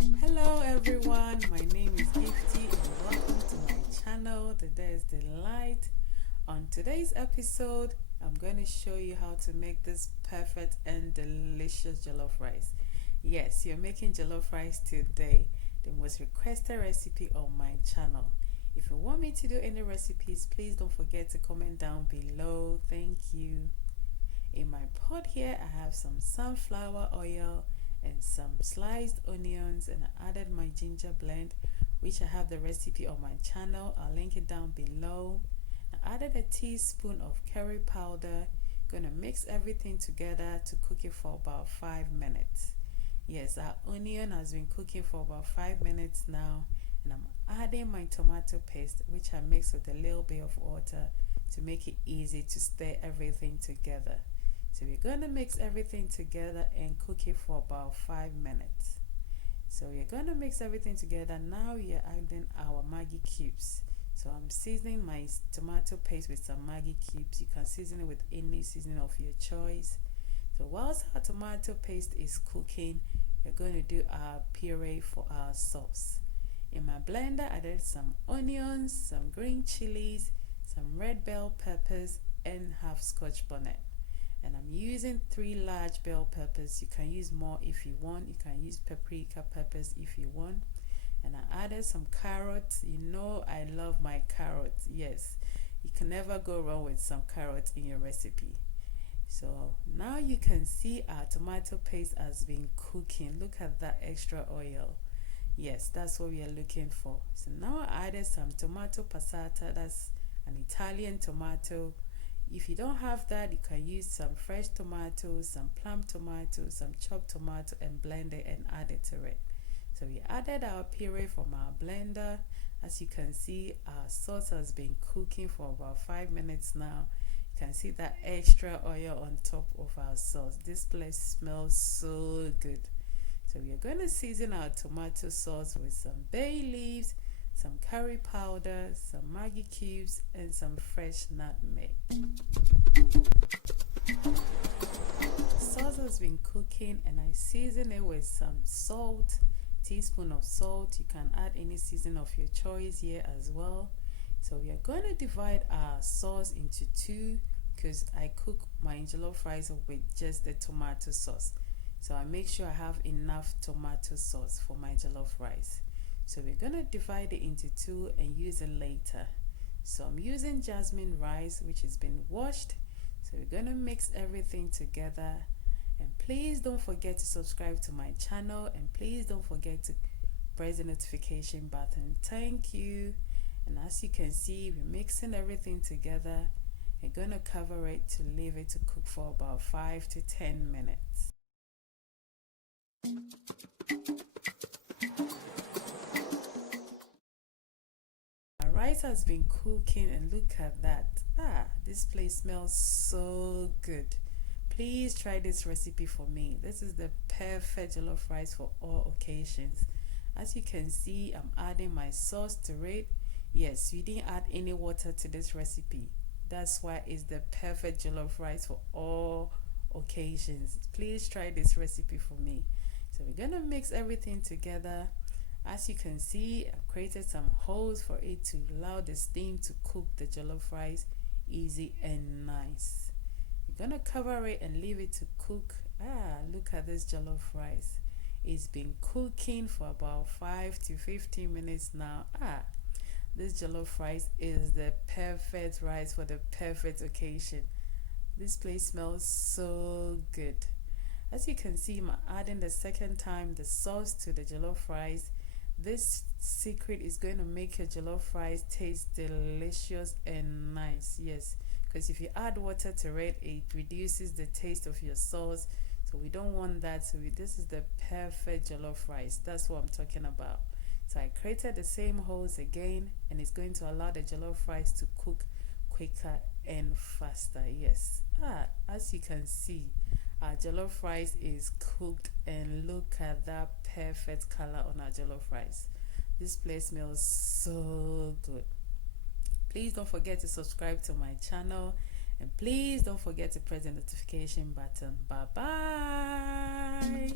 Hello everyone, my name is Gifty and welcome to my channel, Today's Delight. On today's episode, I'm going to show you how to make this perfect and delicious jollof rice. Yes, you're making jollof rice today, the most requested recipe on my channel. If you want me to do any recipes, please don't forget to comment down below. Thank you. In my pot here, I have some sunflower oil and some sliced onions, and I added my ginger blend, which I have the recipe on my channel. I'll link it down below. I added a teaspoon of curry powder. Gonna mix everything together to cook it for about 5 minutes. Yes, our onion has been cooking for about 5 minutes now, and I'm adding my tomato paste, which I mixed with a little bit of water to make it easy to stir everything together. So we're going to mix everything together and cook it for about 5 minutes. So we're going to mix everything together. Now we are adding our Maggi cubes. So I'm seasoning my tomato paste with some Maggi cubes. You can season it with any seasoning of your choice. So whilst our tomato paste is cooking, we're going to do our puree for our sauce. In my blender, I added some onions, some green chilies, some red bell peppers, and half Scotch bonnet. And I'm using 3 large bell peppers. You can use more if you want. You can use paprika peppers if you want. And I added some carrots. You know I love my carrots. Yes, you can never go wrong with some carrots in your recipe. So now you can see our tomato paste has been cooking. Look at that extra oil. Yes, that's what we are looking for. So now I added some tomato passata. That's an Italian tomato. If you don't have that, you can use some fresh tomatoes, some plum tomatoes, some chopped tomato, and blend it and add it to it. So we added our puree from our blender. As you can see, our sauce has been cooking for about 5 minutes now. You can see that extra oil on top of our sauce. This place smells so good. So we are going to season our tomato sauce with some bay leaves, some curry powder, some Maggi cubes, and some fresh nutmeg. Sauce has been cooking, and I season it with some salt, teaspoon of salt. You can add any season of your choice here as well. So we are going to divide our sauce into 2 because I cook my jollof rice with just the tomato sauce. So I make sure I have enough tomato sauce for my jollof rice. So we're going to divide it into 2 and use it later. So I'm using jasmine rice, which has been washed. So we're going to mix everything together. And please don't forget to subscribe to my channel. And please don't forget to press the notification button. Thank you. And as you can see, we're mixing everything together. We're going to cover it to leave it to cook for about 5 to 10 minutes. Rice has been cooking, and look at that. This place smells so good. Please try this recipe for me. This is the perfect jollof rice for all occasions. As you can see, I'm adding my sauce to it. Yes, we didn't add any water to this recipe. That's why it's the perfect jollof rice for all occasions. Please try this recipe for me. So we're gonna mix everything together. As you can see, I've created some holes for it to allow the steam to cook the jollof rice easy and nice. We're gonna cover it and leave it to cook. Look at this jollof rice. It's been cooking for about 5 to 15 minutes now. This jollof rice is the perfect rice for the perfect occasion. This place smells so good. As you can see, I'm adding the second time the sauce to the jollof rice. This secret is going to make your jollof rice taste delicious and nice. Yes, because if you add water to it, it reduces the taste of your sauce. So we don't want that. So this is the perfect jollof rice. That's what I'm talking about. So I created the same holes again, and it's going to allow the jollof rice to cook quicker and faster. Yes. As you can see, our jollof rice is cooked, and look at that perfect color on our jollof rice. This place smells so good. Please don't forget to subscribe to my channel, and please don't forget to press the notification button. Bye bye.